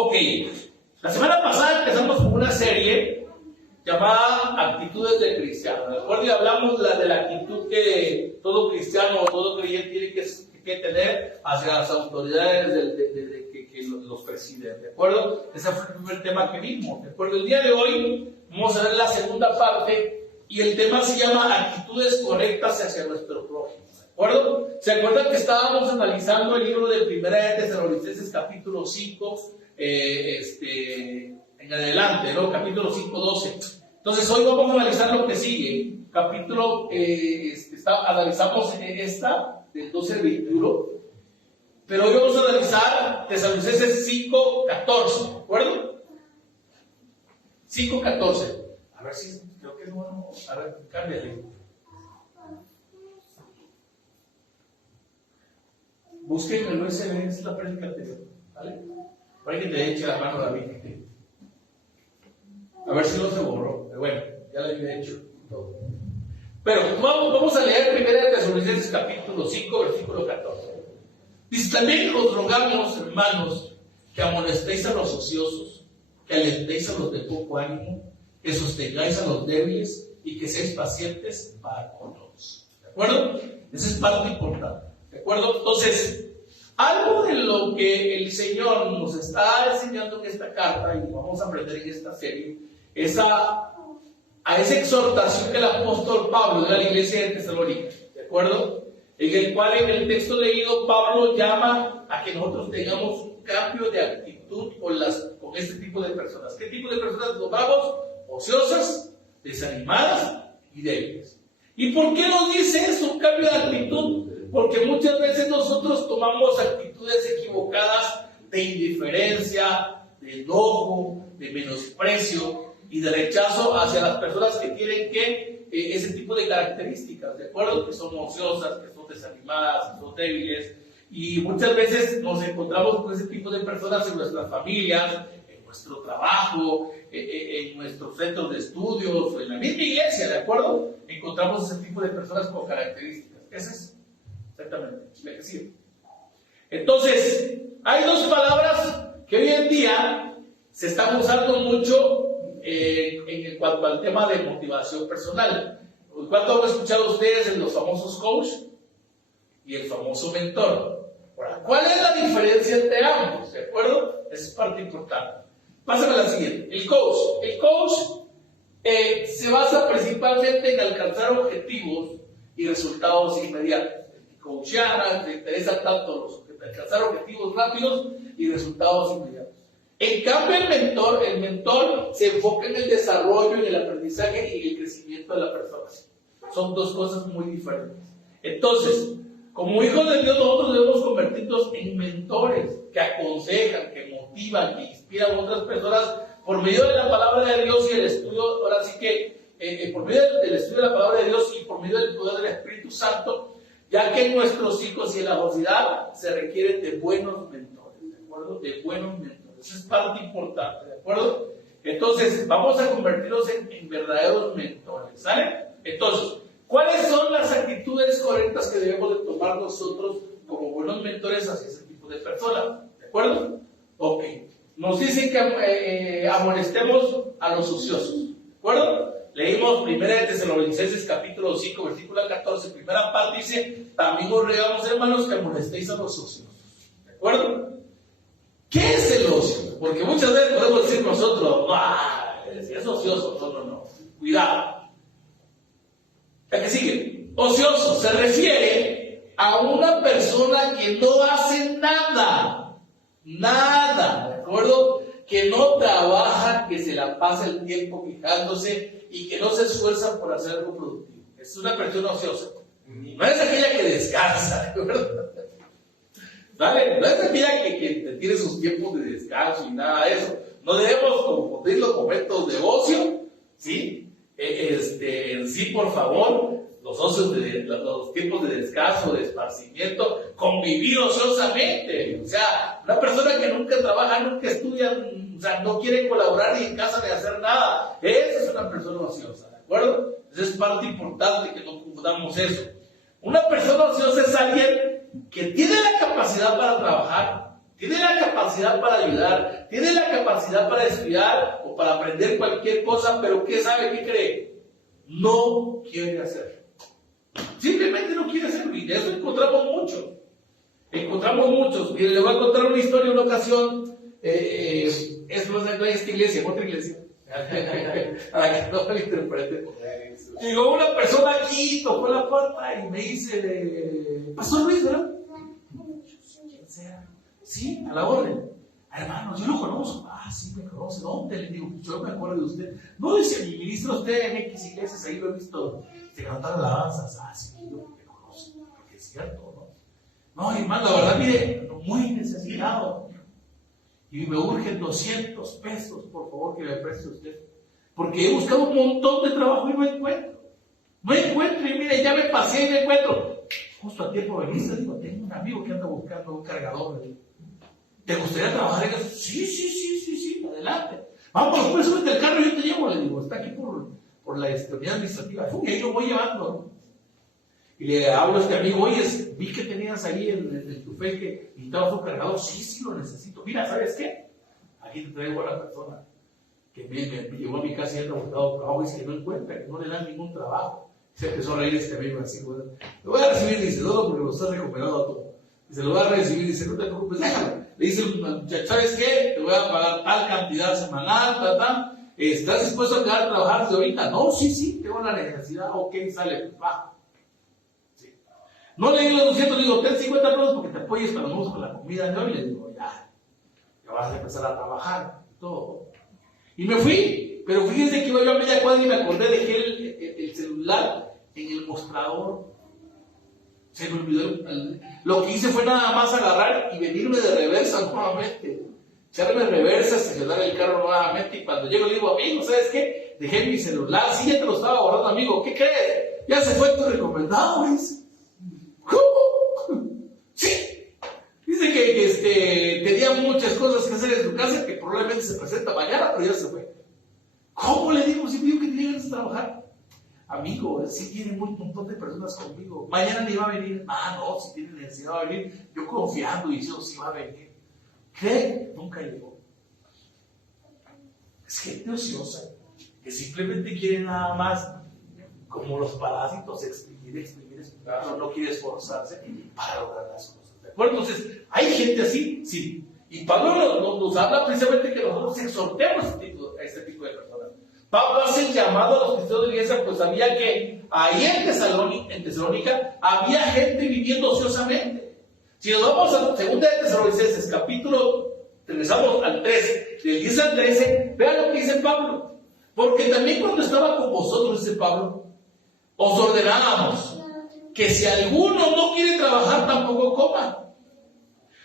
Ok, la semana pasada empezamos con una serie llamada Actitudes de Cristiano. ¿De acuerdo? Y hablamos de la actitud que todo cristiano o todo creyente tiene que tener hacia las autoridades que los presiden. ¿De acuerdo? Ese fue el primer tema que vimos. ¿De acuerdo? El día de hoy vamos a ver la segunda parte y el tema se llama Actitudes correctas hacia nuestro prójimo. ¿De acuerdo? ¿Se acuerdan que estábamos analizando el libro de Primera de Tesalonicenses capítulo 5 en adelante, ¿no? Capítulo 5:12. Entonces hoy vamos a analizar lo que sigue. Capítulo, analizamos esta del 12 al 21, pero hoy vamos a analizar Tesalonicenses 5:14, ¿de acuerdo? 5:14. A ver si creo que es bueno. A ver, cámbiale. Busquen el USB, es la prédica anterior, ¿vale? Para que te eche la mano a David. A ver si no se borró. Pero bueno, ya lo había hecho todo. Pero vamos a leer Primera de Tesalonicenses capítulo 5, versículo 14. Dice: también os rogamos, hermanos, que amonestéis a los ociosos, que alentéis a los de poco ánimo, que sostengáis a los débiles y que seáis pacientes para con todos. ¿De acuerdo? Esa es parte importante. ¿De acuerdo? Entonces, algo de lo que el Señor nos está enseñando en esta carta, y vamos a aprender en esta serie, es a esa exhortación que el apóstol Pablo da a la iglesia de Tesalónica, ¿de acuerdo? En el cual en el texto leído Pablo llama a que nosotros tengamos un cambio de actitud con este tipo de personas. ¿Qué tipo de personas nombramos? Ociosas, desanimadas y débiles. ¿Y por qué nos dice eso, un cambio de actitud? Porque muchas veces nosotros tomamos actitudes equivocadas de indiferencia, de enojo, de menosprecio y de rechazo hacia las personas que tienen ese tipo de características, ¿de acuerdo? Que son ociosas, que son desanimadas, que son débiles, y muchas veces nos encontramos con ese tipo de personas en nuestras familias, en nuestro trabajo, en nuestros centros de estudios, o en la misma iglesia, ¿de acuerdo? Encontramos ese tipo de personas con características. Ese es exactamente lo que sirve. Entonces, hay dos palabras que hoy en día se están usando mucho en cuanto al tema de motivación personal. ¿Cuánto han escuchado ustedes en los famosos coach y el famoso mentor? Ahora, ¿cuál es la diferencia entre ambos? ¿De acuerdo? Esa es parte importante. Pásame a la siguiente. El coach se basa principalmente en alcanzar objetivos y resultados inmediatos. Coachear, le interesa tanto alcanzar objetivos rápidos y resultados inmediatos. En cambio, el mentor se enfoca en el desarrollo, en el aprendizaje y en el crecimiento de la persona. Son dos cosas muy diferentes. Entonces, como hijos de Dios, nosotros debemos convertirnos en mentores que aconsejan, que motivan, que inspiran a otras personas por medio de la palabra de Dios y el estudio, ahora sí que por medio del estudio de la palabra de Dios y por medio del poder del Espíritu Santo, ya que en nuestros hijos y en la sociedad se requieren de buenos mentores, ¿de acuerdo? De buenos mentores. Eso es parte importante, ¿de acuerdo? Entonces, vamos a convertirnos en verdaderos mentores, ¿sale? Entonces, ¿cuáles son las actitudes correctas que debemos de tomar nosotros como buenos mentores hacia ese tipo de personas? ¿De acuerdo? Ok. Nos dicen que amonestemos a los ociosos, ¿de acuerdo? Leímos Primera de Tesalonicenses capítulo 5, versículo 14, primera parte dice: también os rogamos, hermanos, que amonestéis a los ociosos. ¿De acuerdo? ¿Qué es el ocio? Porque muchas veces podemos decir nosotros, si es ocioso, no. Cuidado. ¿A qué sigue? Ocioso se refiere a una persona que no hace nada, ¿de acuerdo? Que no trabaja, que se la pasa el tiempo quejándose y que no se esfuerza por hacer algo productivo. Es una persona ociosa. No es aquella que descansa, ¿de acuerdo? ¿Vale? No es aquella que tiene sus tiempos de descanso y nada de eso. No debemos confundir los momentos de ocio, ¿sí? En sí, por favor, los tiempos de descanso, de esparcimiento, convivir ociosamente. O sea, una persona que nunca trabaja, nunca estudia, o sea, no quiere colaborar ni en casa ni hacer nada. Esa es una persona ociosa, ¿de acuerdo? Esa es parte importante, que no confundamos eso. Una persona ociosa es alguien que tiene la capacidad para trabajar, tiene la capacidad para ayudar, tiene la capacidad para estudiar o para aprender cualquier cosa, pero ¿qué sabe? ¿Qué cree? No quiere hacerlo. Simplemente no quiere hacerlo, y de eso encontramos muchos. Mire, le voy a contar una historia, una ocasión, es no en esta iglesia, en otra iglesia, para que no me interpreten. Llegó una persona aquí, tocó la puerta y me dice, Pastor Luis, ¿verdad? ¿Quién sea? Sí, a la orden. Hermano, yo lo conozco. Ah, sí, me conoce. ¿Dónde? Le digo, yo me acuerdo de usted. No, dice, mi ministro, usted en X iglesias, ahí lo he visto. Se cantan alabanzas. Ah, sí, yo me conozco. Porque es cierto, ¿no? No, hermano, la verdad, mire, muy necesitado. Y me urgen 200 pesos, por favor, que me preste usted. Porque he buscado un montón de trabajo y no encuentro. Y mire, ya me pasé y no encuentro. Justo a tiempo veniste, digo, tengo un amigo que anda buscando un cargador. ¿Te gustaría trabajar en eso? Sí, adelante. Vamos, pues súbete el carro y yo te llevo. Le digo, está aquí por la unidad administrativa. Y ahí lo voy llevando, ¿no? Y le hablo a este amigo, oye, vi que tenías ahí en tu fe que necesitabas un cargador. Sí, lo necesito. Mira, ¿sabes qué? Aquí te traigo a la persona que me llevó a mi casa y anda buscando trabajo y dice que no encuentra, que no le dan ningún trabajo. Se empezó a reír este amigo así, bueno, lo voy a recibir, dice, no, porque lo estás recuperado a todo. Dice, lo voy a recibir, dice, no te preocupes, déjalo. Le dice, ¿sabes qué? Te voy a pagar tal cantidad semanal, ¿estás dispuesto a quedar a trabajar desde ahorita? No, sí, tengo la necesidad, ok, sale, pues va. Sí. No le digo los 200, le digo, ten 50 pesos porque te apoyes para nosotros con la comida de hoy. Le digo, ya vas a empezar a trabajar, todo. Y me fui, pero fíjense que iba yo a media cuadra y me acordé, dejé el celular en el mostrador. Se me olvidó. Lo que hice fue nada más agarrar y venirme de reversa nuevamente. Echarme de reversa, estacionar el carro nuevamente. Y cuando llego le digo, amigo, ¿sabes qué? Dejé mi celular. Sí, ya te lo estaba guardando, amigo. ¿Qué crees? Ya se fue tu recomendado, dice. ¿Cómo? Sí. Dice que tenía muchas cosas que hacer en su casa que probablemente se presenta mañana, pero ya se fue. ¿Cómo le digo? Si me dijo que tenía que trabajar. Amigo, sí tiene un montón de personas conmigo. Mañana ni va a venir. No, si tiene necesidad va a venir. Yo confiando y diciendo, sí va a venir. ¿Qué? Nunca llegó. Es gente ociosa, que simplemente quiere nada más, como los parásitos, exprimir, pero no quiere esforzarse para lograr las cosas. ¿De acuerdo? Entonces, ¿hay gente así? Sí. Y Pablo nos habla precisamente que nosotros exhortemos a este tipo de personas. Pablo hace el llamado a los cristianos de la iglesia, pues sabía que ahí en Tesalónica había gente viviendo ociosamente. Si nos vamos a 2 de Tesalonicenses, capítulo, regresamos al 13, del 10 al 13, vean lo que dice Pablo. Porque también cuando estaba con vosotros, dice Pablo, os ordenábamos que si alguno no quiere trabajar, tampoco coma.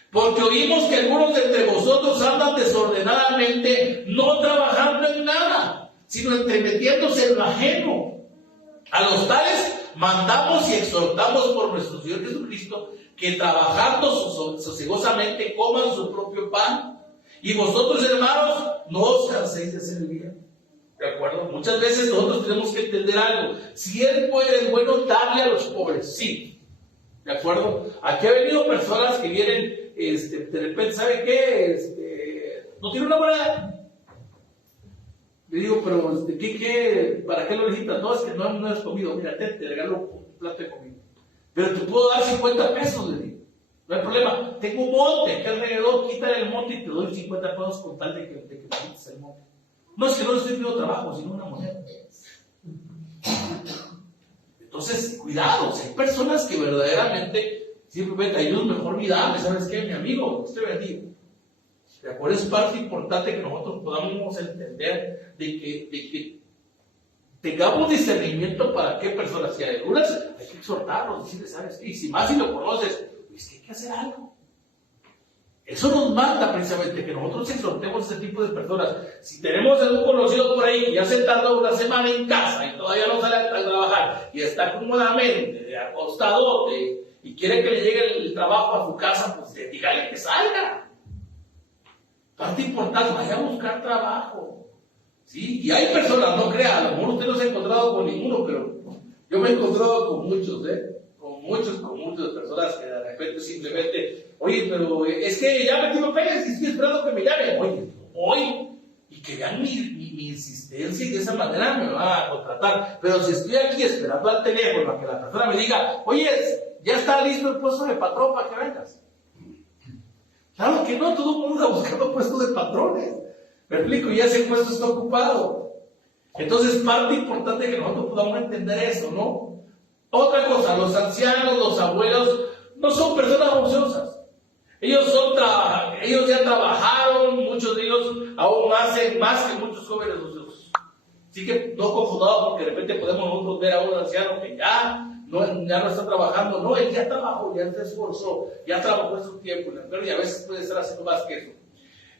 Porque oímos que algunos de entre vosotros andan desordenadamente, no trabajando en nada, sino entremetiéndose en lo ajeno. A los tales mandamos y exhortamos por nuestro Señor Jesucristo que trabajando sosegosamente coman su propio pan. Y vosotros, hermanos, no os canséis de hacer el bien. ¿De acuerdo? Muchas veces nosotros tenemos que entender algo. Si es bueno darle a los pobres, sí. ¿De acuerdo? Aquí ha venido personas que vienen, de repente, ¿sabe qué? No tiene una buena. Le digo, pero ¿para qué lo necesitas? No, es que no has comido. Mira, te regalo un plato de comida. Pero te puedo dar 50 pesos, le digo. No hay problema. Tengo un monte aquí alrededor, quítale el monte y te doy 50 pesos con tal de que me quites el monte. No es que no le estoy pidiendo trabajo, sino una moneda. Entonces, cuidado, si hay personas que verdaderamente simplemente ayudan mejor vida, ¿sabes qué? Mi amigo, estoy bendigo. ¿De acuerdo? Es parte importante que nosotros podamos entender de que tengamos discernimiento para qué personas. Si hay algunas, hay que exhortarlos, decirles, ¿sabes qué? Y si más si lo conoces, pues que hay que hacer algo. Eso nos manda precisamente que nosotros exhortemos a este tipo de personas. Si tenemos a un conocido por ahí que ya se tardó una semana en casa y todavía no sale a trabajar y está cómodamente, acostadote, y quiere que le llegue el trabajo a su casa, pues dígale que salga. Parte importante, vaya a buscar trabajo. ¿Sí? Y hay personas, no crea, a lo mejor usted no se ha encontrado con ninguno, pero yo me he encontrado con muchos, con muchas personas que de repente simplemente Oye, pero es que ya metí papeles y estoy esperando que me llamen. Oye, hoy. Y que vean mi insistencia y de esa manera me van a contratar. Pero si estoy aquí esperando al teléfono a que la persona me diga, oye, ya está listo el puesto de patrón para que vengas. Claro que no, todo el mundo está buscando puestos de patrones. Me explico, ya ese puesto está ocupado. Entonces, parte importante que nosotros podamos entender eso, ¿no? Otra cosa, los ancianos, los abuelos, no son personas ociosas. Ellos ya trabajaron, muchos de ellos aún hacen más que muchos jóvenes ociosos. Así que no confundamos porque de repente podemos nosotros ver a un anciano que ya no está trabajando. No, él ya trabajó, ya se esforzó, ya trabajó en su tiempo, y a veces puede estar haciendo más que eso.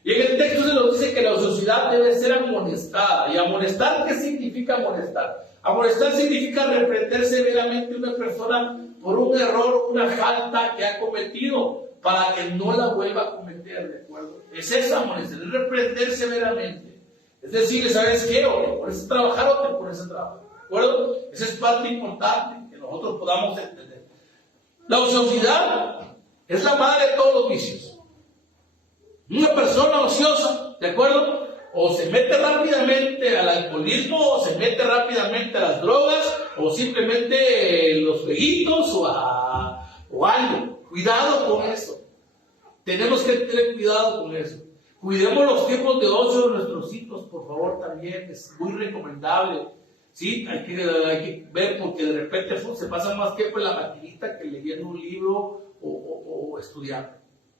Y en el texto se nos dice que la ociosidad debe ser amonestada. ¿Y amonestar qué significa amonestar? Amonestar significa reprender severamente a una persona por un error, una falta que ha cometido, para que no la vuelva a cometer, ¿de acuerdo? Es esa amonestar, es reprender severamente. Es decir, ¿sabes qué? O te pones a trabajar o te pones a trabajar, ¿de acuerdo? Esa es parte importante que nosotros podamos entender. La ociosidad es la madre de todos los vicios. Una persona ociosa, ¿de acuerdo? O se mete rápidamente al alcoholismo, o se mete rápidamente a las drogas, o simplemente los jueguitos, o algo. Cuidado con eso. Tenemos que tener cuidado con eso. Cuidemos los tiempos de ocio de nuestros hijos, por favor, también. Es muy recomendable. ¿Sí? Hay que ver porque de repente se pasa más tiempo en la maquinita que leyendo un libro o estudiando.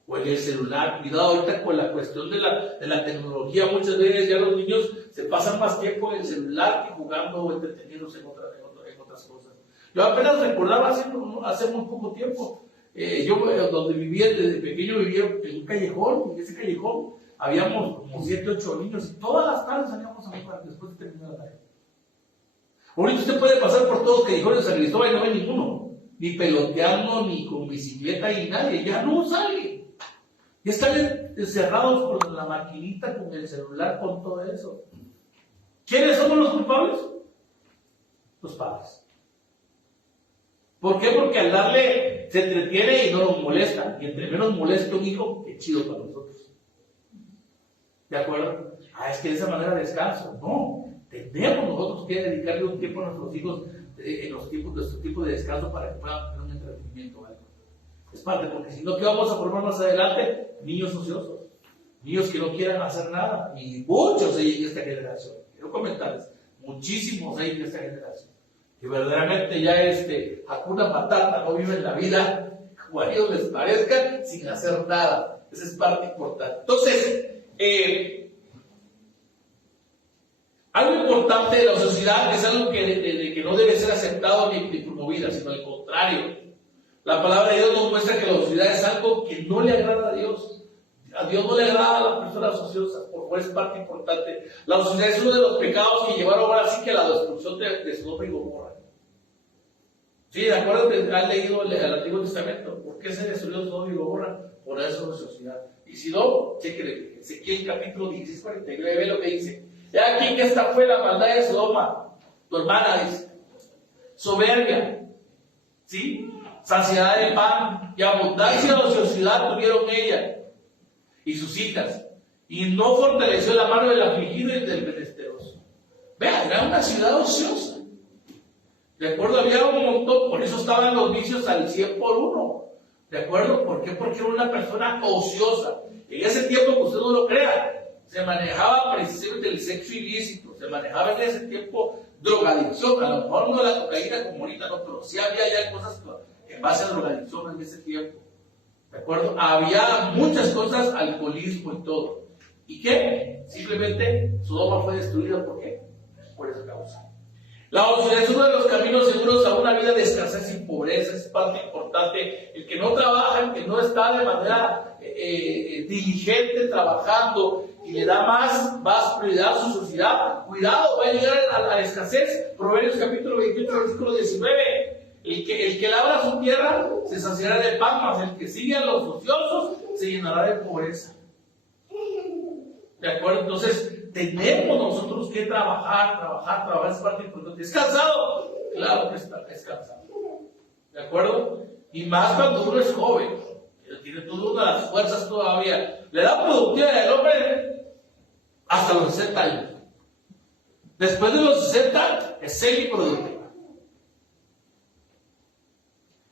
O en el celular. Cuidado ahorita con la cuestión de la tecnología. Muchas veces ya los niños se pasan más tiempo en el celular que jugando o entreteniéndose en otras cosas. Yo apenas recordaba hace muy poco tiempo. Yo donde vivía, desde pequeño vivía en un callejón, y en ese callejón habíamos como 7, 8 niños, y todas las tardes salíamos a jugar después de terminar la tarea. Ahorita usted puede pasar por todos los callejones de San Cristóbal y no ve ninguno, ni peloteando, ni con bicicleta, y nadie, ya no sale. Y están encerrados con la maquinita, con el celular, con todo eso. ¿Quiénes somos los culpables? Los padres. ¿Por qué? Porque al darle, se entretiene y no nos molesta. Y entre menos molesta un hijo, qué chido para nosotros. ¿De acuerdo? Es que de esa manera descanso. No, tenemos nosotros que dedicarle un tiempo a nuestros hijos, en nuestro tiempo de descanso, para que puedan tener un entretenimiento o algo. Es parte, porque si no, ¿qué vamos a formar más adelante? Niños ociosos. Niños que no quieran hacer nada. Y muchos hay en esta generación. Quiero comentarles, muchísimos hay en esta generación. Que verdaderamente ya Hakuna Matata, no viven la vida como a ellos les parezca, sin hacer nada. Esa es parte importante. Entonces, algo importante de la sociedad es algo que no debe ser aceptado ni promovido, sino al contrario. La palabra de Dios nos muestra que la sociedad es algo que no le agrada a Dios. A Dios no le agrada a las personas ociosas, por favor, es parte importante. La ociosidad es uno de los pecados que llevaron ahora sí que a la destrucción de Sodoma y Gomorra. Sí, ¿de acuerdo que han leído el Antiguo Testamento? ¿Por qué se destruyó Sodoma y Gomorra? Por eso la sociedad. Y si no, chequenle, Ezequiel capítulo 16, 49, ve lo que dice. Ya aquí que esta fue la maldad de Sodoma, tu hermana dice, soberbia, ¿sí? Saciedad de pan y abundancia de ociosidad tuvieron ella y sus hijas, y no fortaleció la mano del afligido y del menesteroso. Vean, era una ciudad ociosa. ¿De acuerdo? Había un montón, por eso estaban los vicios al 100 por 1. ¿De acuerdo? ¿Por qué? Porque era una persona ociosa. En ese tiempo, que usted no lo crea, se manejaba precisamente el sexo ilícito, se manejaba en ese tiempo drogadicción. A lo mejor no la cocaína como ahorita, no, pero sí había ya cosas en base a drogadicción en ese tiempo. ¿De acuerdo? Había muchas cosas, alcoholismo y todo. ¿Y qué? Simplemente Sodoma fue destruida. ¿Por qué? Por esa causa. La ociosidad es uno de los caminos seguros a una vida de escasez y pobreza. Es parte importante. El que no trabaja, el que no está de manera diligente trabajando y le da más prioridad a su sociedad, cuidado, va a llegar a la escasez. Proverbios capítulo 28, versículo 19. El que labra su tierra se saciará de pan, mas el que sigue a los ociosos se llenará de pobreza. ¿De acuerdo? Entonces, tenemos nosotros que trabajar, es parte importante. ¿Es cansado? Claro que es cansado. ¿De acuerdo? Y más cuando uno es joven. tiene todas las fuerzas todavía. La edad productiva del hombre hasta los 60 años. Después de los 60 es semiproductiva.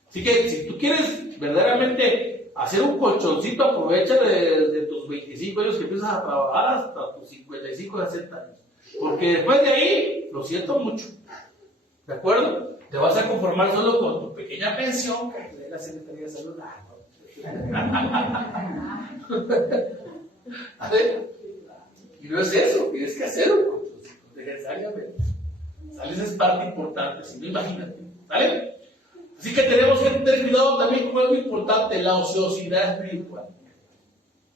Así que si tú quieres verdaderamente hacer un colchoncito, aprovecha de tus 25 años que empiezas a trabajar hasta tus 55, 60 años. Porque después de ahí, lo siento mucho. ¿De acuerdo? Te vas a conformar solo con tu pequeña pensión que te dé la Secretaría de Salud. A ver, y no es eso, tienes que hacerlo necesariamente. ¿Sales? Es parte importante, si no, imagínate. ¿Sale? Así que tenemos que tener cuidado también con algo importante, la ociosidad espiritual.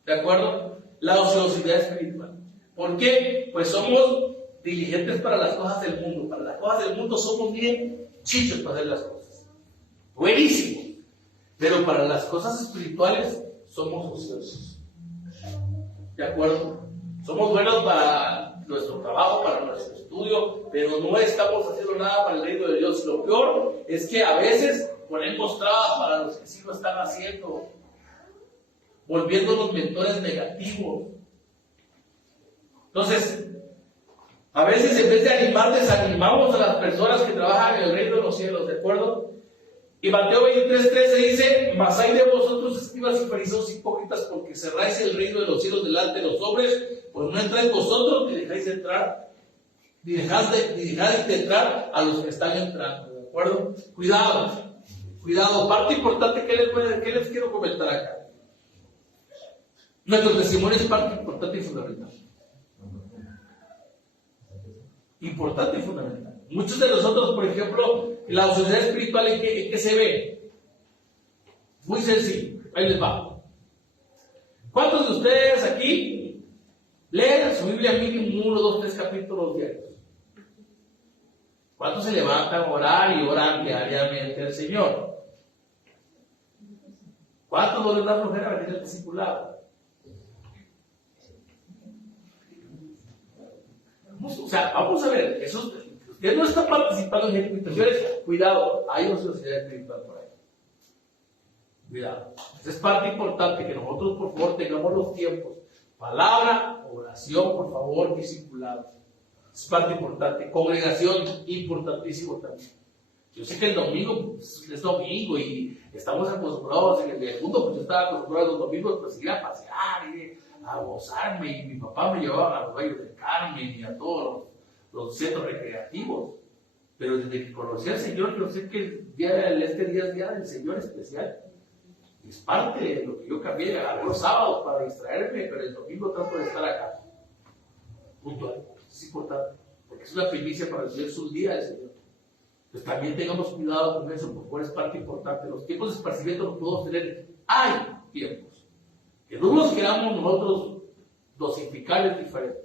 ¿De acuerdo? La ociosidad espiritual. ¿Por qué? Pues somos diligentes para las cosas del mundo. Para las cosas del mundo somos bien chichos para hacer las cosas. Buenísimo. Pero para las cosas espirituales somos ociosos. ¿De acuerdo? Somos buenos para nuestro trabajo, para nuestro estudio, pero no estamos haciendo nada para el reino de Dios. Lo peor es que a veces ponemos trabas para los que sí lo están haciendo, volviéndonos mentores negativos. Entonces, a veces en vez de animar, desanimamos a las personas que trabajan en el reino de los cielos, ¿de acuerdo? Y Mateo 23:13 dice: mas hay de vosotros, escribas y fariseos hipócritas, porque cerráis el reino de los cielos delante de los hombres, pues no entráis vosotros, ni dejáis entrar, ni dejáis de entrar a los que están entrando, ¿de acuerdo? Cuidado, cuidado. Parte importante que les quiero comentar acá. Nuestro testimonio es parte importante y fundamental. Importante y fundamental. Muchos de nosotros, por ejemplo, la sociedad espiritual, ¿en qué se ve? Muy sencillo, ahí les va. ¿Cuántos de ustedes aquí leen su Biblia mínimo 1, 2, 3 capítulos diarios? ¿Cuántos se levantan a orar y oran diariamente al Señor? ¿Cuántos no les da flojera venir al discipulado? O sea, vamos a ver, eso, usted no está participando en invitaciones, cuidado, hay una sociedad espiritual por ahí. Cuidado. Esa es parte importante, que nosotros por favor tengamos los tiempos. Palabra, oración, por favor, discipulado. Es parte importante. Congregación, importantísimo también. Yo sé que el domingo pues, es domingo y estamos acostumbrados en el mundo, pues yo estaba acostumbrado los domingos pues ir a pasear, ir a gozarme, y mi papá me llevaba a los Valles del Carmen y a todos los centros recreativos. Pero desde que conocí al Señor, yo sé que este día es día del Señor especial. Es parte de lo que yo cambié. Agarré los sábados para distraerme, pero el domingo trato de estar acá. Puntual. Es importante, porque es una primicia para el Señor, es un día del Señor. Pues también tengamos cuidado con eso, porque es parte importante. Los tiempos de esparcimiento los podemos tener. Hay tiempos. Que no nos queramos nosotros dosificar diferente.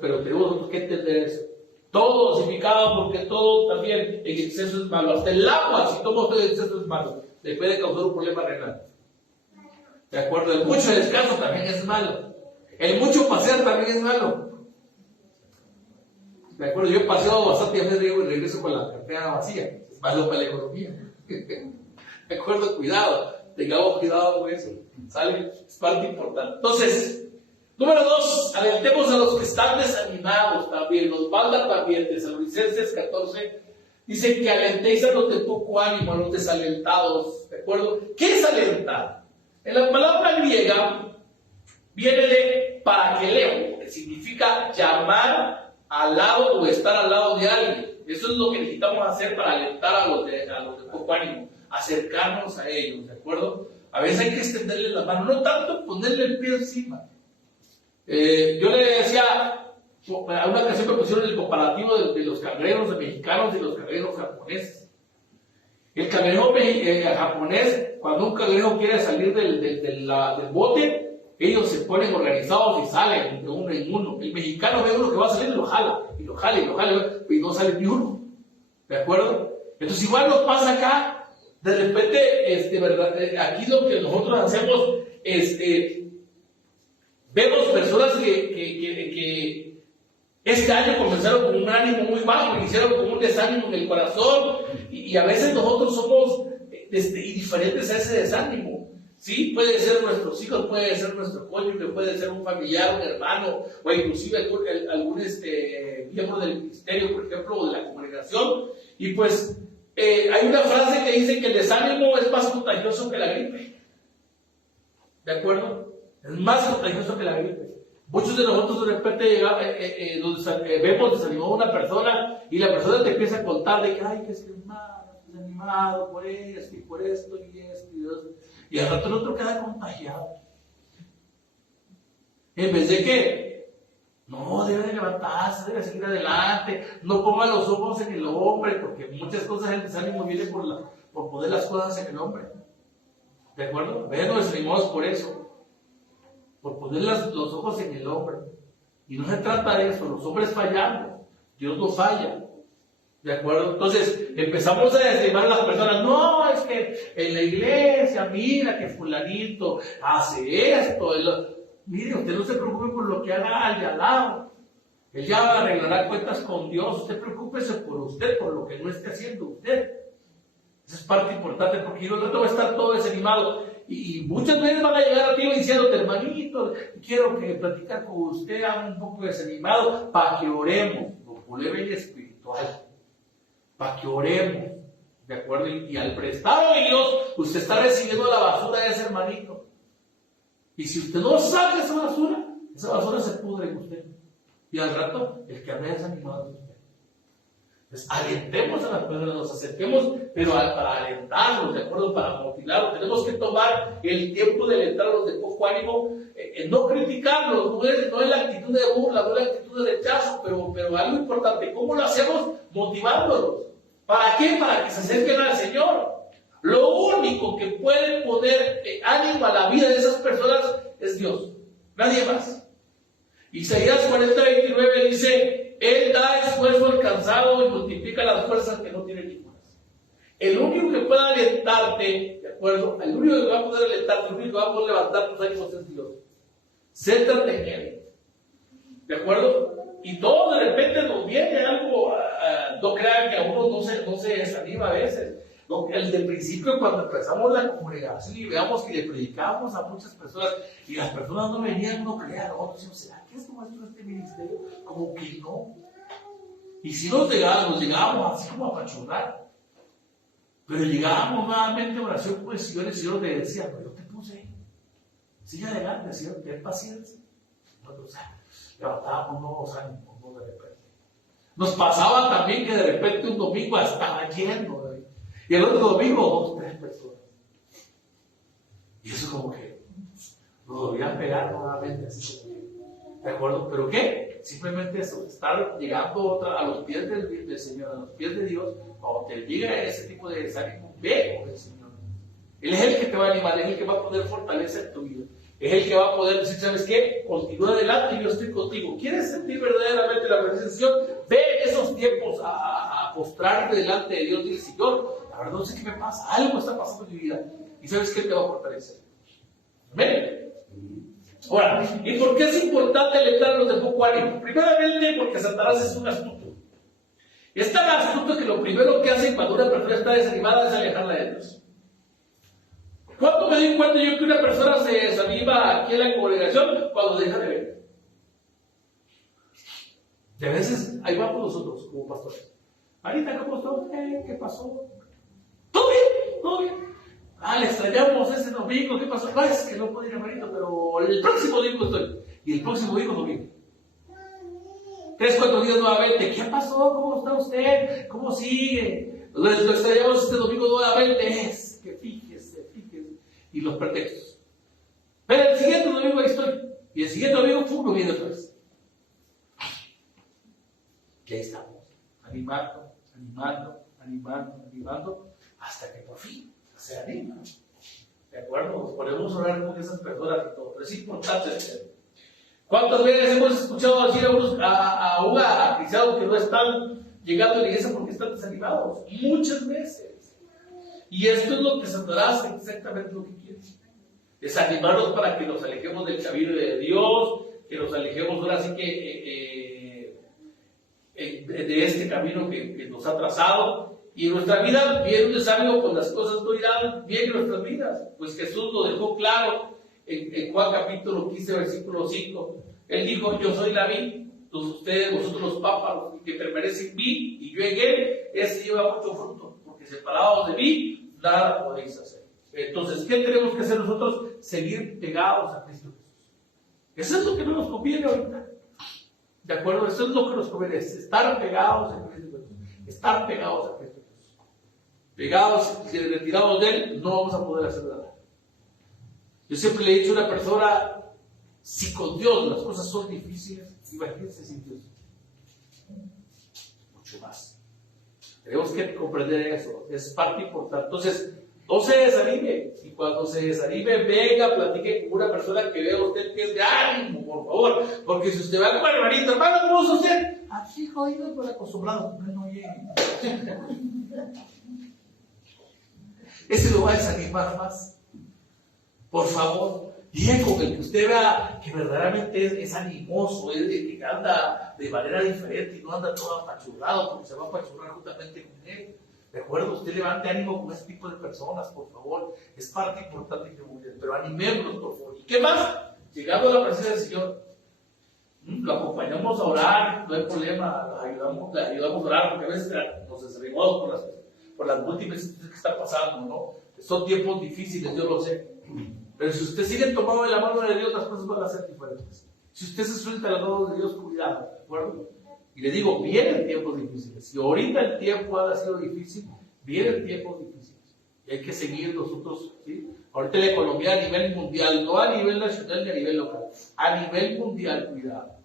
Pero tenemos nosotros que entender eso. Todo dosificado, porque todo también en exceso es malo. Hasta el agua, si toma usted en exceso es malo. Le puede causar un problema renal. ¿De acuerdo? El mucho descanso también es malo. El mucho pasear también es malo. ¿De acuerdo? Yo paseo bastante y a veces regreso con la cartera vacía. Es malo para la economía. ¿De acuerdo? Cuidado. Tengamos cuidado con eso. ¿Sale? Es parte importante. Entonces, número 2, alentemos a los que están desanimados también. Nos manda también Tesalonicenses 14. Dice que alentéis a los de poco ánimo, a los desalentados. ¿De acuerdo? ¿Qué es alentar? En la palabra griega viene de parakeleo, que significa llamar al lado o estar al lado de alguien. Eso es lo que necesitamos hacer para alentar a los de poco ánimo, acercarnos a ellos, ¿de acuerdo? A veces hay que extenderle la mano, no tanto ponerle el pie encima. Yo le decía, a una ocasión me pusieron el comparativo de los cangreros mexicanos y los cangreros japoneses. El cangrejo japonés, cuando un cangrejo quiere salir del bote, ellos se ponen organizados y salen de uno en uno. El mexicano ve uno que va a salir y lo jala, y lo jala, y lo jala, y no sale ni uno. ¿De acuerdo? Entonces igual nos pasa acá, de repente, ¿verdad? Aquí lo que nosotros hacemos, vemos personas que este año comenzaron con un ánimo muy bajo, iniciaron con un desánimo en el corazón, y a veces nosotros somos y diferentes a ese desánimo. Sí, puede ser nuestros hijos, puede ser nuestro cónyuge, puede ser un familiar, un hermano, o inclusive algún miembro del ministerio, por ejemplo, o de la congregación. Y pues hay una frase que dice que el desánimo es más contagioso que la gripe. ¿De acuerdo? Es más contagioso que la gripe. Muchos de nosotros de repente vemos desanimado a una persona y la persona te empieza a contar de que, ay, que es desanimado por esto y por esto y esto y eso. Y al rato el otro queda contagiado. En vez de que, no, debe de levantarse, debe seguir adelante, no ponga los ojos en el hombre, porque muchas cosas el desánimo viene por poner las cosas en el hombre. ¿De acuerdo? A veces nos desanimamos por eso, por poner los ojos en el hombre. Y no se trata de eso, los hombres fallamos, Dios no falla. ¿De acuerdo? Entonces empezamos a desanimar a las personas. No, es que en la iglesia, mira que fulanito hace esto. Mire, usted no se preocupe por lo que haga al de al lado. Él ya arreglará cuentas con Dios. Usted preocúpese por usted, por lo que no esté haciendo usted. Esa es parte importante, porque yo el rato va a estar todo desanimado. Y muchas veces van a llegar a ti diciéndote, hermanito, quiero que platicar con usted, haga un poco desanimado, para que oremos. Lo leve y espiritual. Para que oremos, ¿de acuerdo? Y al prestado de Dios, usted está recibiendo la basura de ese hermanito. Y si usted no saca esa basura se pudre en usted. Y al rato, el que anda desanimado es usted. Entonces, alentemos a las personas, nos acerquemos, pero para alentarlos, ¿de acuerdo? Para motivarlos. Tenemos que tomar el tiempo de alentarlos de poco ánimo, no criticarlos, no es la actitud de burla, no es la actitud de rechazo, pero algo importante, ¿cómo lo hacemos? Motivándolos. ¿Para qué? Para que se acerquen al Señor. Lo único que puede poner ánimo a la vida de esas personas es Dios, nadie más. Isaías 40:29 dice, Él da esfuerzo al cansado y multiplica las fuerzas que no tienen ninguna. El único que pueda alentarte, ¿de acuerdo? El único que va a poder alentarte, el único que va a poder levantar tus ánimos es Dios. Céntrate en Él, ¿de acuerdo? Y todo de repente nos viene algo, no crean que a uno no se desanima a veces. Desde el principio, cuando empezamos la congregación y veamos que le predicábamos a muchas personas y las personas no venían, no crean, nosotros decimos, ¿será que es nuestro este ministerio? Como que no. Y si nos llegábamos así como a apachurrar. Pero llegábamos nuevamente a oración con el Señor, el Señor le decía, pero yo te puse, sigue adelante, Señor, ten paciencia. Nosotros levantábamos nuevos ánimos, ¿no? De repente. Nos pasaba también que de repente un domingo estaba lleno, ¿no? Y el otro domingo 2, 3 personas. Y eso como que nos volvían a pegar nuevamente así. ¿De acuerdo? ¿Pero qué? Simplemente eso, estar llegando a los pies del Señor, a los pies de Dios, cuando te llegue ese tipo de desánimo, ve con el Señor. Él es el que te va a animar, es el que va a poder fortalecer tu vida. Es el que va a poder decir, ¿sabes qué? Continúa adelante y yo estoy contigo. ¿Quieres sentir verdaderamente la presencia del Señor? Ve esos tiempos a postrarte delante de Dios y el Señor. La verdad no sé qué me pasa, algo está pasando en mi vida. ¿Y sabes qué? Te va a fortalecer. Amén. Ahora, ¿y por qué es importante alentarlos de poco ánimo? Primeramente porque Satanás es un astuto. Es tan astuto que lo primero que hace cuando una persona está desanimada es alejarla de Dios. ¿Cuándo me doy cuenta yo que una persona se desanima aquí en la congregación? Cuando deja de ver. Y a veces ahí vamos nosotros como pastores. Ahorita, ¿cómo estás? ¿Qué pasó? ¿Todo bien? ¿Todo bien? Le extrañamos ese domingo, ¿qué pasó? No, es que no puedo ir a Marito, pero el próximo domingo estoy. Y el próximo domingo no viene. 3, 4 días nuevamente. ¿Qué pasó? ¿Cómo está usted? ¿Cómo sigue? Lo extrañamos este domingo nuevamente. Es que fíjese. Y los pretextos. Pero el siguiente domingo ahí estoy. Y el siguiente domingo, no viene otra vez. Y ahí estamos. Animando. Hasta que por fin se anima. ¿De acuerdo? Nos podemos orar con esas personas y todo. Pero es importante hacerlo. ¿Cuántas veces hemos escuchado decir a un cristiano que no están llegando a la iglesia porque están desanimados? Muchas veces. Y esto es lo que Satanás exactamente lo que quiere. Desanimarnos para que nos alejemos del camino de Dios, que nos alejemos ahora sí que de este camino que nos ha trazado. Y en nuestra vida viene un desánimo, pues las cosas no irán bien en nuestras vidas. Pues Jesús lo dejó claro en Juan capítulo 15, versículo 5. Él dijo, yo soy la vid, ustedes, vosotros los pámpanos, y que permanece en mí y yo en él, ese lleva mucho fruto, porque separados de mí, nada podéis hacer. Entonces, ¿qué tenemos que hacer nosotros? Seguir pegados a Cristo Jesús. Eso es lo que no nos conviene ahorita. ¿De acuerdo? Eso es lo que nos conviene, es estar pegados a Cristo Jesús. Estar pegados a Cristo Jesús. Pegados, si retirados de él, no vamos a poder hacer nada. Yo siempre le he dicho a una persona, si con Dios las cosas son difíciles, imagínense sin Dios. Mucho más. Tenemos que comprender eso, es parte importante. Entonces, no se desanime. Y cuando se desanime, venga, platique con una persona que vea a usted que es de ánimo, por favor. Porque si usted va con un hermanito, hermano, ¿cómo es usted? Así, jodido, por acostumbrado. No llegue. Ese lo va a desanimar más. Por favor, llegue con el que usted vea que verdaderamente es animoso, es de que anda de manera diferente y no anda todo apachurrado, porque se va a apachurrar juntamente con él. ¿De acuerdo? Usted levante ánimo con ese tipo de personas, por favor. Es parte importante que muy bien, pero animémonos, por favor. ¿Y qué más? Llegando a la presencia del Señor, lo acompañamos a orar, no hay problema, le ayudamos a orar, porque a veces nos desanimamos por las múltiples situaciones que están pasando, ¿no? Son tiempos difíciles, yo lo sé. Pero si usted sigue tomado de la mano de Dios, las cosas van a ser diferentes. Si usted se suelta a la mano de Dios, cuidado, ¿de acuerdo? Y le digo, vienen tiempos difíciles. Si ahorita el tiempo ha sido difícil, vienen tiempos difíciles. Y hay que seguir nosotros, ¿sí? Ahorita la economía a nivel mundial, no a nivel nacional ni a nivel local, a nivel mundial, cuidado.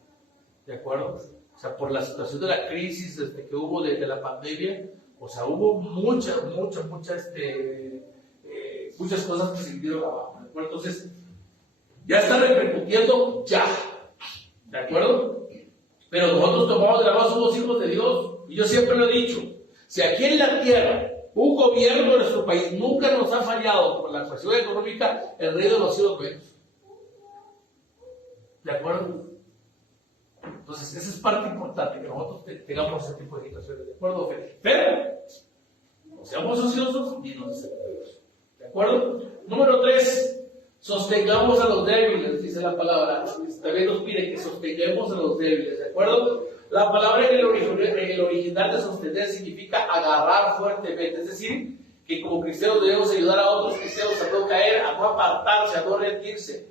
¿De acuerdo? O sea, por la situación de la crisis desde que hubo de la pandemia, o sea, hubo muchas cosas que se vinieron abajo. ¿De acuerdo? Entonces, ya está repercutiendo ya. ¿De acuerdo? Pero nosotros tomamos de la mano, somos hijos de Dios. Y yo siempre lo he dicho, si aquí en la tierra un gobierno de nuestro país nunca nos ha fallado por la cuestión económica, el reino de los cielos menos. ¿De acuerdo? Entonces, esa es parte importante, que nosotros tengamos ese tipo de situaciones. ¿De acuerdo? Pero no seamos ociosos ni nos desanimemos. ¿De acuerdo? Número 3. Sostengamos a los débiles, dice la palabra. También nos pide que sostengamos a los débiles, ¿de acuerdo? La palabra en el original de sostener significa agarrar fuertemente, es decir, que como cristianos debemos ayudar a otros cristianos a no caer, a no apartarse, a no rendirse.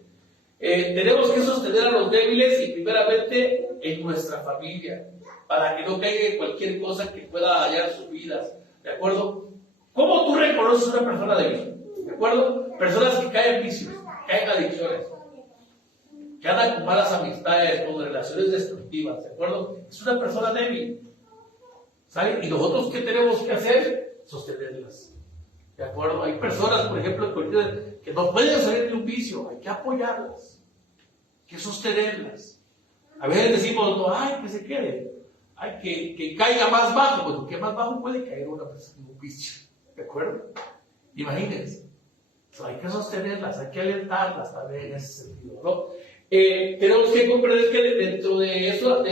Tenemos que sostener a los débiles y primeramente en nuestra familia, para que no caiga en cualquier cosa que pueda dañar sus vidas, ¿de acuerdo? ¿Cómo tú reconoces a una persona débil? ¿De acuerdo? Personas que caen en vicios, caen en adicciones, que andan con malas amistades, con relaciones destructivas, ¿de acuerdo? Es una persona débil, ¿sabe? Y nosotros, ¿qué tenemos que hacer? Sostenerlas, ¿de acuerdo? Hay personas, por ejemplo, que no pueden salir de un vicio, hay que apoyarlas, hay que sostenerlas. A veces decimos, no, ay, que se quede, ay, que caiga más bajo, pues, ¿qué más bajo puede caer una persona en un vicio? ¿De acuerdo? Imagínense. Hay que sostenerlas, hay que alentarlas también en ese sentido, ¿no? Tenemos que comprender que dentro de esos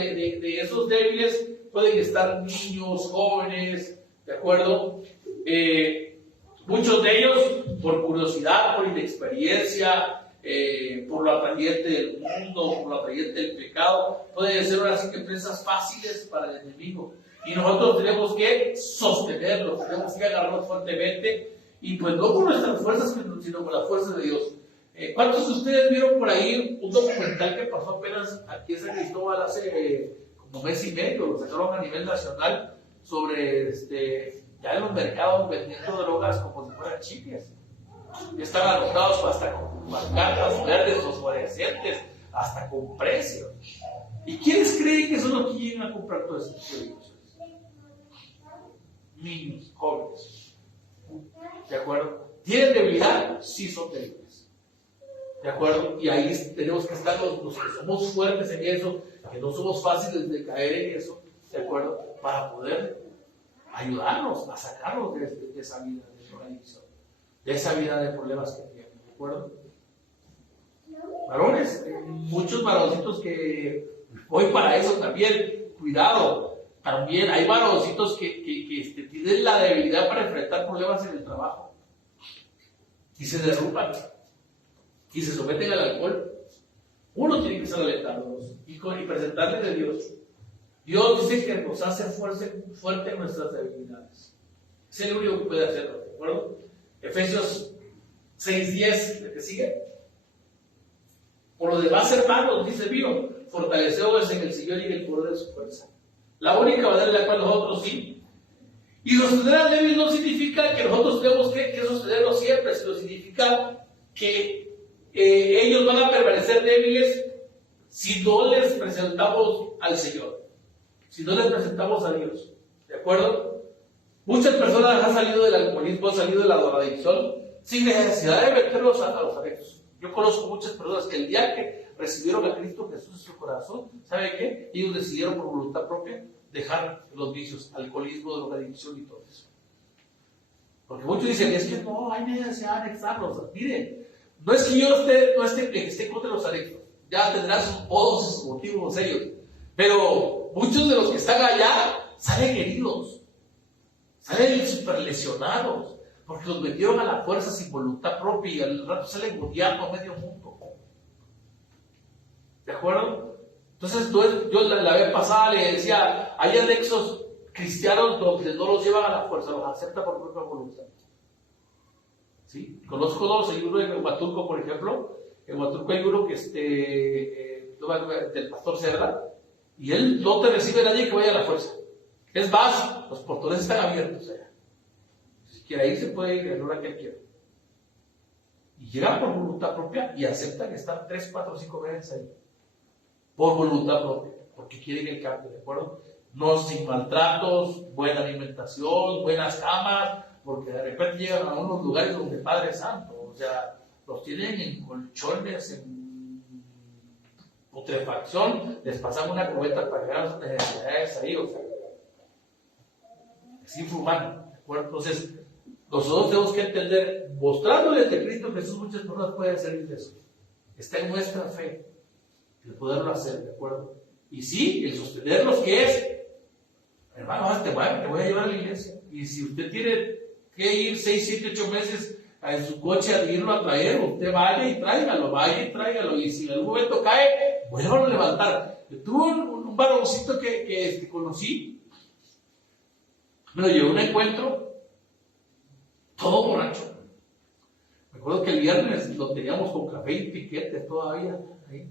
débiles pueden estar niños, jóvenes, ¿de acuerdo? Muchos de ellos, por curiosidad, por inexperiencia, por lo atrayente del mundo, por lo atrayente del pecado, pueden ser unas presas fáciles para el enemigo. Y nosotros tenemos que sostenerlos, tenemos que agarrarlos fuertemente. Y pues no con nuestras fuerzas, sino con las fuerzas de Dios. ¿Cuántos de ustedes vieron por ahí un documental que pasó apenas aquí en San Cristóbal hace como mes y medio? Lo sacaron a nivel nacional sobre ya en los mercados vendiendo drogas como si fueran chicles. Están anotados hasta con marcas verdes fosforescentes, hasta con precios. ¿Y quiénes creen que son los que llegan a comprar todo ese tipo de cosas? Niños, jóvenes. ¿De acuerdo? ¿Tienen debilidad? Sí, son débiles. ¿De acuerdo? Y ahí tenemos que estar los que somos fuertes en eso, que no somos fáciles de caer en eso, ¿de acuerdo? Para poder ayudarnos a sacarnos de esa vida de drogadicción, de esa vida de problemas que tienen, ¿de acuerdo? Varones, muchos varoncitos que voy para eso también, cuidado. También hay varoncitos que tienen la debilidad para enfrentar problemas en el trabajo y se derrumban y se someten al alcohol. Uno tiene que ser alentarlos y presentarles de Dios. Dios dice que nos hace fuerte en nuestras debilidades. Es el único que puede hacerlo, ¿de acuerdo? Efesios 6:10, ¿de qué sigue? Por lo demás, hermanos, dice Dios, fortaleceos en el Señor y en el poder de su fuerza. La única manera en la cual nosotros sí. Y sostener a débil no significa que nosotros tenemos que sostenerlo siempre, sino significa que ellos van a permanecer débiles si no les presentamos al Señor, si no les presentamos a Dios. ¿De acuerdo? Muchas personas han salido del alcoholismo, han salido de la drogadicción sin necesidad de meterlos a los adictos. Yo conozco muchas personas que el día que recibieron a Cristo Jesús en su corazón, ¿sabe qué? Ellos decidieron por voluntad propia dejar los vicios, alcoholismo, drogadicción y todo eso. Porque muchos dicen, es que no hay necesidad de anexarlos. Miren, no es que yo esté contra los adictos, ya tendrán todos sus motivos serios, pero muchos de los que están allá salen heridos, salen super lesionados, porque los metieron a la fuerza sin voluntad propia y al rato salen odiando a medio mundo. ¿De acuerdo? Entonces yo la vez pasada le decía, hay anexos cristianos donde no los llevan a la fuerza, los aceptan por propia voluntad. ¿Sí? Conozco dos, hay uno en Huatulco, por ejemplo. En Huatulco hay uno que del pastor Cerda, y él no te recibe nadie que vaya a la fuerza. Es más, los portones están abiertos allá. Si quiere ir, se puede ir a la hora que él quiera. Y llegan por voluntad propia y aceptan estar 3, 4, 5 veces ahí. Por voluntad propia, porque quieren el cambio, ¿de acuerdo? No sin maltratos, buena alimentación, buenas camas, porque de repente llegan a unos lugares donde Padre Santo, o sea, los tienen en colchones, en putrefacción, les pasan una cubeta para llegar a sus necesidades ahí, o sea, es infrahumano, ¿de acuerdo? Entonces, nosotros tenemos que entender, mostrándoles de Cristo Jesús, muchas personas pueden salir de eso. Está en nuestra fe el poderlo hacer, ¿de acuerdo? Y sí, el sostenerlos, que es, hermano, te voy a llevar a la iglesia. Y si usted tiene que ir 6, 7, 8 meses en su coche a irlo a traer, usted vaya y tráigalo. Y si en algún momento cae, vuélvalo a levantar. Yo tuve un varoncito que conocí, me lo llevó a un encuentro, todo borracho. Me acuerdo que el viernes lo teníamos con café y piquetes todavía ahí.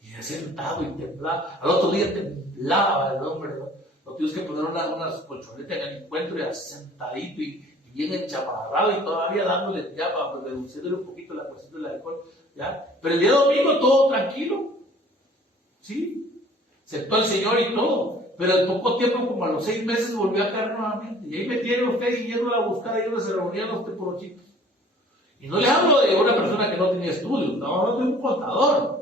Y sentado y temblaba. Al otro día temblaba el hombre, ¿no? Lo tuvimos que poner unas colchonetas en el encuentro y así sentadito y bien enchamarrado y todavía dándole ya para reducirle un poquito la cuestión del alcohol, ¿ya? Pero el día domingo todo tranquilo, ¿sí? Aceptó al Señor y todo. Pero al poco tiempo, como a los 6 meses, volvió a caer nuevamente. Y ahí me tienen ustedes yendo a buscar ahí donde se reunían los teporochitos. Y no le hablo de una persona que no tenía estudios, estamos hablando de un contador.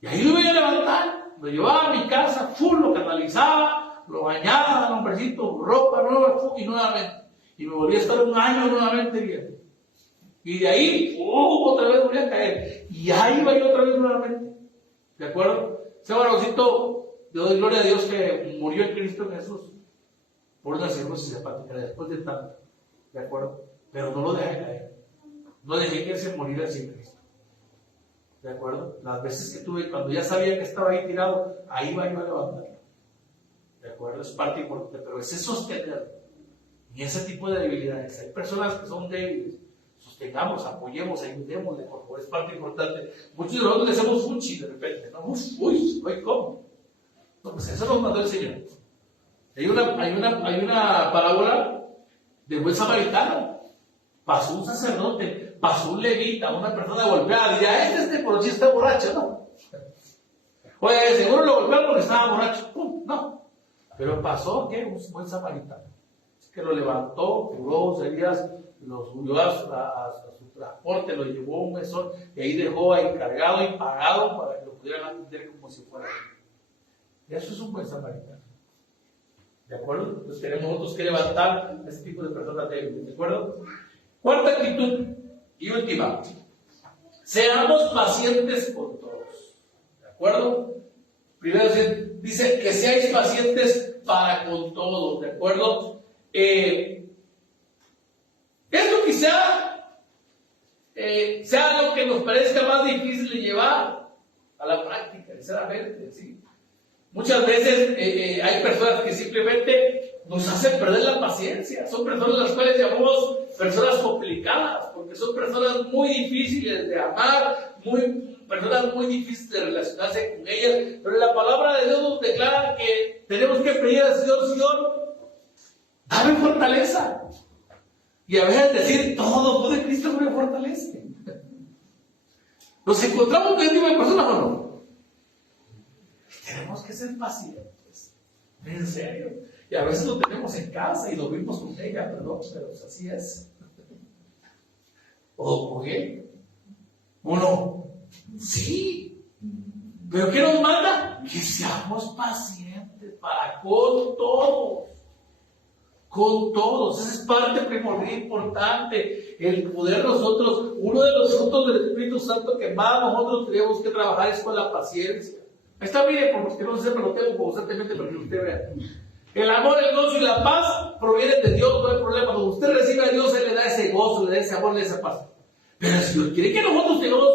Y ahí lo iba a levantar, lo llevaba a mi casa, lo canalizaba, lo bañaba, al hombrecito, ropa nueva, y nuevamente. Y me volví a estar un año nuevamente bien. Y de ahí, otra vez volví a caer. Y ahí iba yo otra vez nuevamente. ¿De acuerdo? Ese varoncito, le doy gloria a Dios que murió en Cristo Jesús por una cirrosis hepática después de tanto. ¿De acuerdo? Pero no lo dejé caer. No dejé que se muriera sin Cristo. ¿De acuerdo? Las veces que tuve, cuando ya sabía que estaba ahí tirado, ahí iba a levantarlo. ¿De acuerdo? Es parte importante, pero ese sostenerlo. Y ese tipo de debilidades. Hay personas que son débiles. Sostengamos, apoyemos, ayudémosle, por favor, es parte importante. Muchos de nosotros le hacemos fuchi de repente, ¿no? Uy, ¿cómo? No, pues eso nos mandó el Señor. Hay una parábola del buen samaritano. Pasó un sacerdote, pasó un levita, una persona golpeada, y ya por sí está borracho, ¿no? Pues seguro lo golpearon porque estaba borracho, ¡pum! No. Pero pasó, ¿qué? Un buen samaritano. Que lo levantó, curó sus heridas, lo subió a su transporte, lo llevó a un mesón, y ahí dejó encargado y pagado para que lo pudieran atender como si fuera él. Eso es un buen samaritano. ¿De acuerdo? Entonces tenemos nosotros que levantar a ese tipo de personas débiles. ¿De acuerdo? Cuarta actitud y última. Seamos pacientes con todos. ¿De acuerdo? Primero dice que seáis pacientes para con todos, ¿de acuerdo? Esto quizá sea lo que nos parezca más difícil de llevar a la práctica, sinceramente, ¿sí? Muchas veces hay personas que simplemente nos hacen perder la paciencia. Son personas a las cuales llamamos personas complicadas, porque son personas muy difíciles de amar, personas muy difíciles de relacionarse con ellas. Pero la palabra de Dios nos declara que tenemos que pedir al Señor, dame fortaleza. Y a veces decir, todo puede Cristo me fortalece. ¿Nos encontramos con este tipo de personas o no? Tenemos que ser pacientes, en serio. Y a veces lo tenemos en casa y lo vimos con ella, perdón, pero así es. ¿O con él? ¿O no? Sí. ¿Pero qué nos manda? Que seamos pacientes para con todos. Con todos. Esa es parte primordial importante. El poder nosotros, uno de los frutos del Espíritu Santo que más nosotros tenemos que trabajar es con la paciencia. Está bien, porque no sé, pero lo tengo constantemente para que usted vea. El amor, el gozo y la paz provienen de Dios, no hay problema. Cuando usted recibe a Dios, Él le da ese gozo, le da ese amor, le da esa paz. Pero el Señor quiere que nosotros tengamos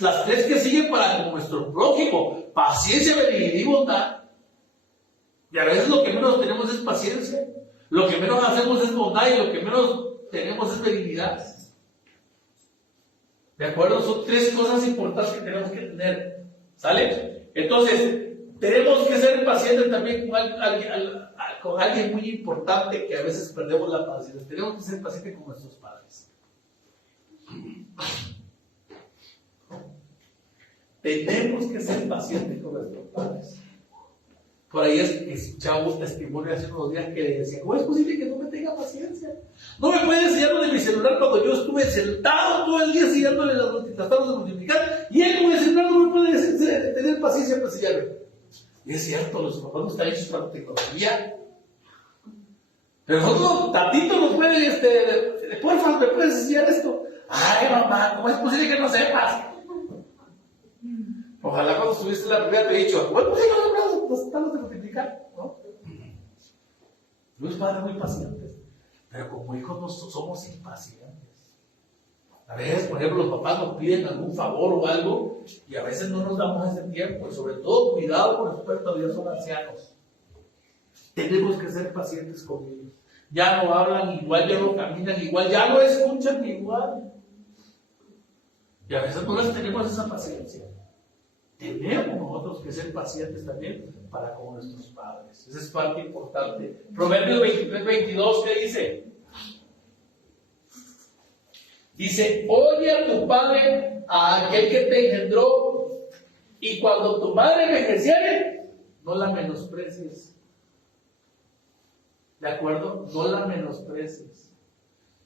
las tres que siguen para con nuestro prójimo: paciencia, benignidad y bondad. Y a veces lo que menos tenemos es paciencia, lo que menos hacemos es bondad y lo que menos tenemos es benignidad. ¿De acuerdo? Son tres cosas importantes que tenemos que tener. ¿Sale? Entonces, tenemos que ser pacientes también con alguien muy importante que a veces perdemos la paciencia. Tenemos que ser pacientes con nuestros padres. Tenemos que ser pacientes con nuestros padres. Por ahí escuchaba un testimonio hace unos días que decía: ¿cómo es posible que no me tenga paciencia? No me puede enseñar lo de mi celular cuando yo estuve sentado todo el día enseñándole tratando de multiplicar, y él con el celular no me puede tener paciencia para enseñarme. Y es cierto, los papás no están hechos para la tecnología. Pero nosotros, tantito nos puede, porfa, ¿me puedes enseñar esto? Ay, mamá, ¿cómo es posible que no sepas? Ojalá cuando estuviste la primera te he dicho: ¿cómo es posible que no sepas tratando de multiplicar? ¿No? Los padres muy pacientes, pero como hijos no somos impacientes. A veces, por ejemplo, los papás nos piden algún favor o algo y a veces no nos damos ese tiempo. Y sobre todo, cuidado con respecto a Dios, son ancianos. Tenemos que ser pacientes con ellos. Ya no hablan igual, ya no caminan igual, ya no escuchan igual. Y a veces no les tenemos esa paciencia. Tenemos nosotros que ser pacientes también para con nuestros padres. Esa es parte importante. Proverbios 23-22, ¿qué dice? Dice: oye a tu padre, a aquel que te engendró, y cuando tu madre envejeciere, no la menosprecies. ¿De acuerdo? No la menosprecies.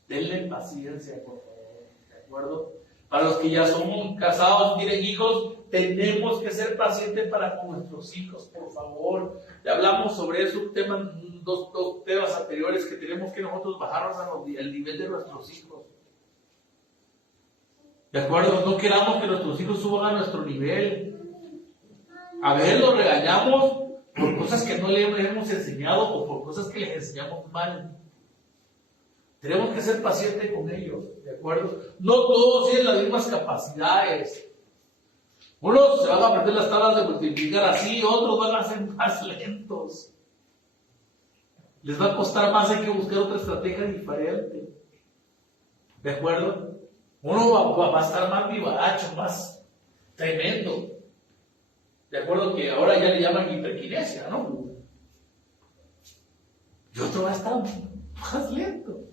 Denle paciencia, por favor. ¿De acuerdo? Para los que ya son casados, tienen hijos, tenemos que ser pacientes para con nuestros hijos, por favor. Ya hablamos sobre eso, dos temas anteriores, que tenemos que nosotros bajarnos al nivel de nuestros hijos. ¿De acuerdo? No queramos que nuestros hijos suban a nuestro nivel. A veces los regañamos por cosas que no le hemos enseñado o por cosas que les enseñamos mal. Tenemos que ser pacientes con ellos, ¿de acuerdo? No todos tienen las mismas capacidades. Unos se van a aprender las tablas de multiplicar así, otros van a ser más lentos. Les va a costar más, hay que buscar otra estrategia diferente. ¿De acuerdo? Uno va a estar más vivaracho, más tremendo. De acuerdo que ahora ya le llaman hiperquinesia, ¿no? Y otro va a estar más lento.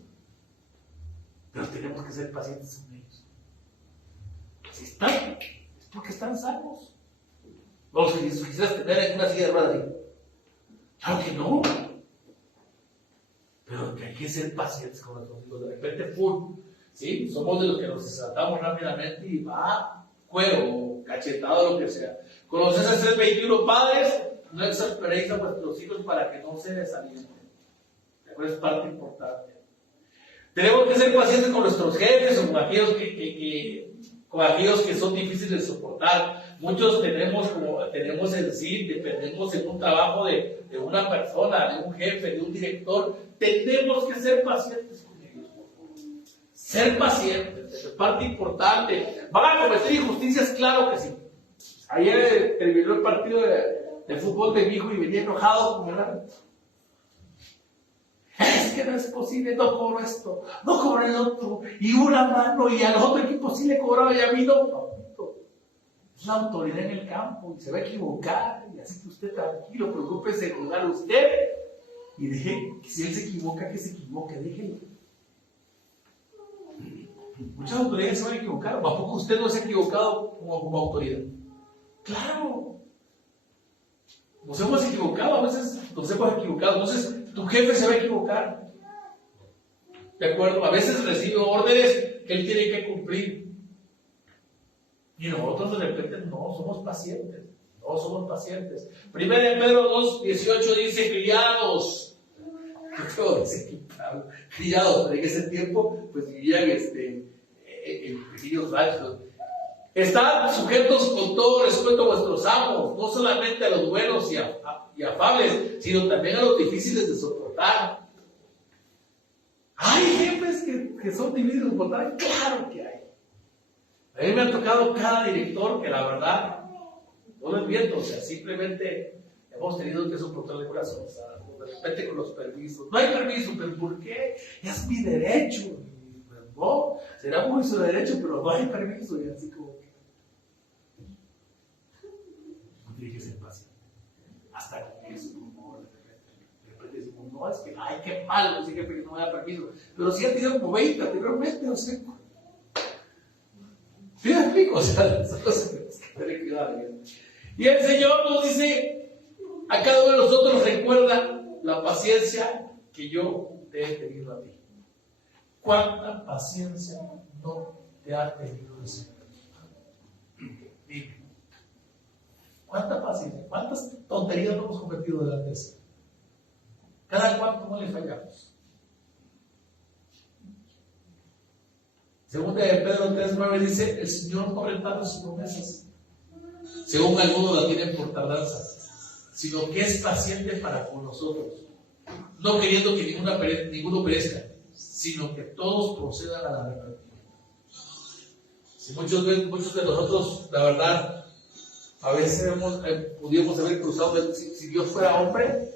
Pero tenemos que ser pacientes con ellos. Si están, es porque están sanos. O si quisieras tener en una silla de ruedas, claro que no. Pero que hay que ser pacientes con nuestros hijos. De repente, ¿sí? Somos de los que nos desatamos rápidamente y va cuero, cachetado, lo que sea. Colosenses 3:21, padres, no exasperéis a vuestros hijos para que no se desalienten. Es parte importante. Tenemos que ser pacientes con nuestros jefes o con aquellos que son difíciles de soportar. Muchos tenemos en sí, dependemos en un trabajo de una persona, de un jefe, de un director. Tenemos que ser pacientes con ellos, por favor. Ser pacientes, es parte importante. ¿Van a cometer injusticias? Claro que sí. Ayer terminó el partido de fútbol de mi hijo y venía enojado con el árbitro. Es que no es posible, no cobro esto, no cobro el otro, y una mano, y al otro equipo sí le cobraba y a mí no. Es la autoridad en el campo y se va a equivocar, y así que usted tranquilo, preocúpese en jugar usted y deje que si él se equivoca, que se equivoque, déjelo. Muchas autoridades se van a equivocar, ¿a poco usted no se ha equivocado como autoridad? Claro, nos hemos equivocado, a veces nos hemos equivocado, entonces tu jefe se va a equivocar, ¿de acuerdo? A veces recibe órdenes que él tiene que cumplir. Y nosotros de repente no somos pacientes. Primera de Pedro 2:18 dice, criados. Todo dice criados, pero en ese tiempo pues vivían en pequeños ranchos. Están sujetos con todo respeto a vuestros amos, no solamente a los buenos y afables, sino también a los difíciles de soportar. ¿Hay jefes que son difíciles de soportar? Claro que hay. A mí me ha tocado cada director que la verdad, no les miento, o sea, simplemente hemos tenido que soportar algunas cosas, de repente con los permisos. No hay permiso, pero ¿por qué? Es mi derecho. Pues no, será muy su derecho, pero no hay permiso. Y así como que no tiene que ser paciente. Hasta con eso, como de repente decimos, no, es que, ay, qué malo, sí que no me da permiso. Pero sí ha tenido como 20 anteriormente, o sea. ¿Sí me explico? O sea, esas cosas tenemos que tener cuidado. Y el Señor nos dice, a cada uno de nosotros recuerda la paciencia que yo te he tenido a ti. ¿Cuánta paciencia no te ha tenido el Señor? Dime. ¿Cuánta paciencia? ¿Cuántas tonterías no hemos cometido delante de Él? ¿Cada cuánto no le fallamos? Segunda de Pedro 3:9 dice, el Señor no retarda sus promesas, según algunos la tienen por tardanza, sino que es paciente para con nosotros, no queriendo que ninguno perezca, sino que todos procedan a la arrepentimiento. Si muchos de nosotros, la verdad, a veces pudiéramos haber cruzado, si Dios fuera hombre,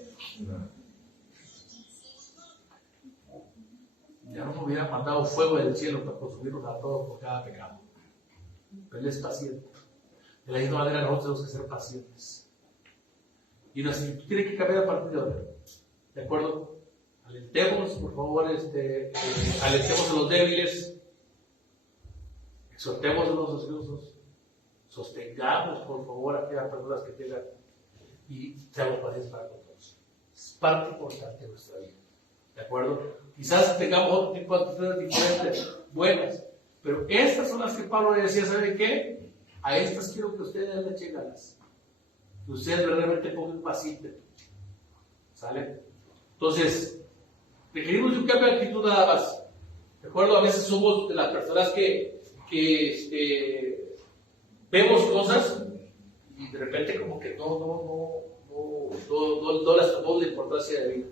ya no nos hubiera mandado fuego del cielo para consumirnos a todos por cada pecado. Pero Él es paciente. De la misma manera nosotros tenemos que ser pacientes. Y nuestra actitud tiene que cambiar a partir de ahora. ¿De acuerdo? Alentemos, por favor, alentemos a los débiles. Exhortemos a los ociosos. Sostengamos, por favor, a aquellas personas que tengan. Y seamos pacientes para con todos. Es parte importante de nuestra vida. ¿De acuerdo? Quizás tengamos otro tipo de actitudes diferentes, buenas, pero estas son las que Pablo le decía, ¿saben qué? A estas quiero que ustedes le echen ganas, que ustedes realmente pongan paciente. ¿Sale? Entonces, requerimos un cambio de actitud nada más. ¿De acuerdo? A veces somos de las personas que vemos cosas y de repente como que no las tomamos la importancia de vida.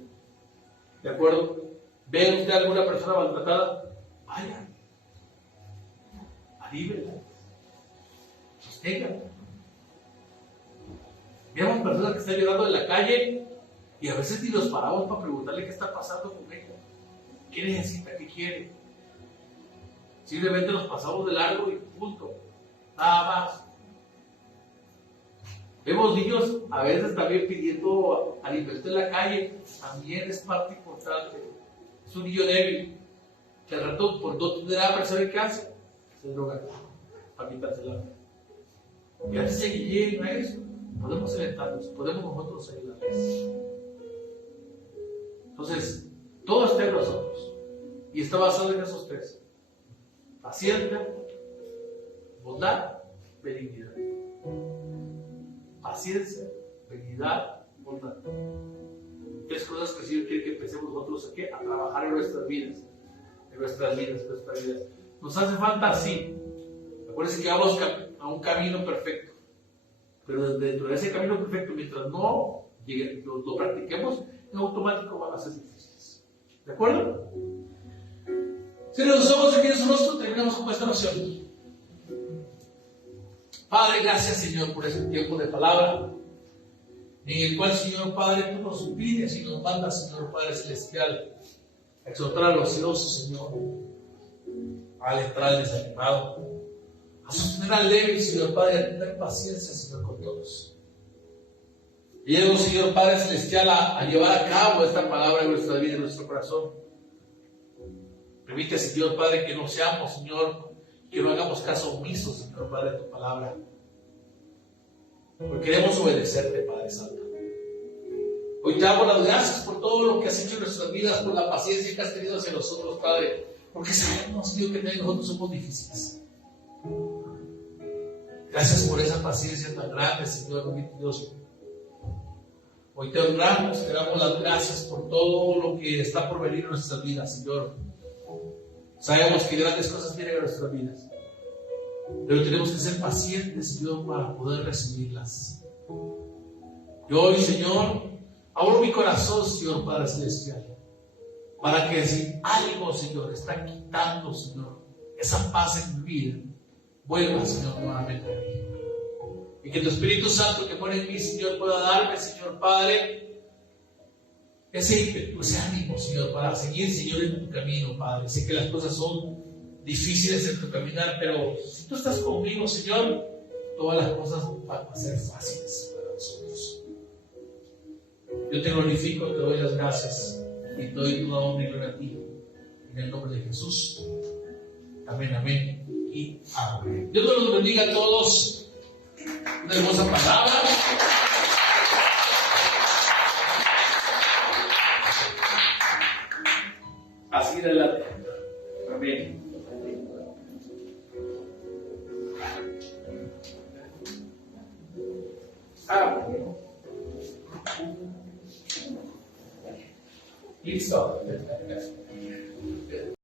¿De acuerdo? ¿Ve usted a alguna persona maltratada? Vaya, alívela, sosténgala. Vemos personas que están llorando en la calle y a veces ni nos paramos para preguntarle qué está pasando con ella, qué necesita, qué quiere. Simplemente nos pasamos de largo y punto, nada más. Vemos niños a veces también pidiendo alimento en la calle, también es parte importante. Es un niño débil, que al rato por no tener hambre, ¿sabe qué hace? Se droga para quitarse el hambre. Y antes de que lleguen a eso, podemos alentarlos, podemos nosotros ayudarles. Entonces, todo está en nosotros y está basado en esos tres: paciencia, bondad, benignidad. Paciencia, benignidad, bondad. Tres cosas que el Señor quiere que empecemos nosotros aquí a trabajar en nuestras vidas. En nuestras vidas. Nos hace falta, sí. Acuérdense que vamos a un camino perfecto. Pero dentro de ese camino perfecto, mientras no lo practiquemos, en automático van a ser difíciles. ¿De acuerdo? Si nos ojos aquí en su rostro, terminamos con esta oración. Padre, gracias, Señor, por este tiempo de palabra, en el cual, Señor Padre, tú nos pides y nos mandas, Señor Padre Celestial, a exhortar a los ociosos, Señor, a alentar al desanimado, a sostener al débil, Señor Padre, a tener paciencia, Señor, con todos. Y llego, Señor Padre Celestial, a llevar a cabo esta palabra en nuestra vida, en nuestro corazón. Permite, Señor Padre, que no seamos, Señor, que no hagamos caso omiso, Señor Padre, de tu palabra. Porque queremos obedecerte, Padre Santo. Hoy te damos las gracias por todo lo que has hecho en nuestras vidas, por la paciencia que has tenido hacia nosotros, Padre. Porque sabemos, Dios, que nosotros somos difíciles. Gracias por esa paciencia tan grande, Señor, Dios. Hoy te honramos, te damos las gracias por todo lo que está por venir en nuestras vidas, Señor. Sabemos que grandes cosas vienen a nuestras vidas, pero tenemos que ser pacientes, Señor, para poder recibirlas. Yo hoy, Señor, abro mi corazón, Señor Padre Celestial, para que si algo, Señor, está quitando, Señor, esa paz en mi vida, vuelva, Señor, nuevamente a mí. Y que tu Espíritu Santo que pone en mí, Señor, pueda darme, Señor Padre, ese ímpetu, ese ánimo, Señor, para seguir, Señor, en tu camino, Padre. Sé que las cosas son difíciles en tu caminar, pero si tú estás conmigo, Señor, todas las cosas van a ser fáciles para nosotros. Yo te glorifico, te doy las gracias y te doy toda honra y gloria a ti. En el nombre de Jesús. Amén, amén y amén. Dios nos bendiga a todos. Una hermosa palabra. Así adelante. Amén. Listo.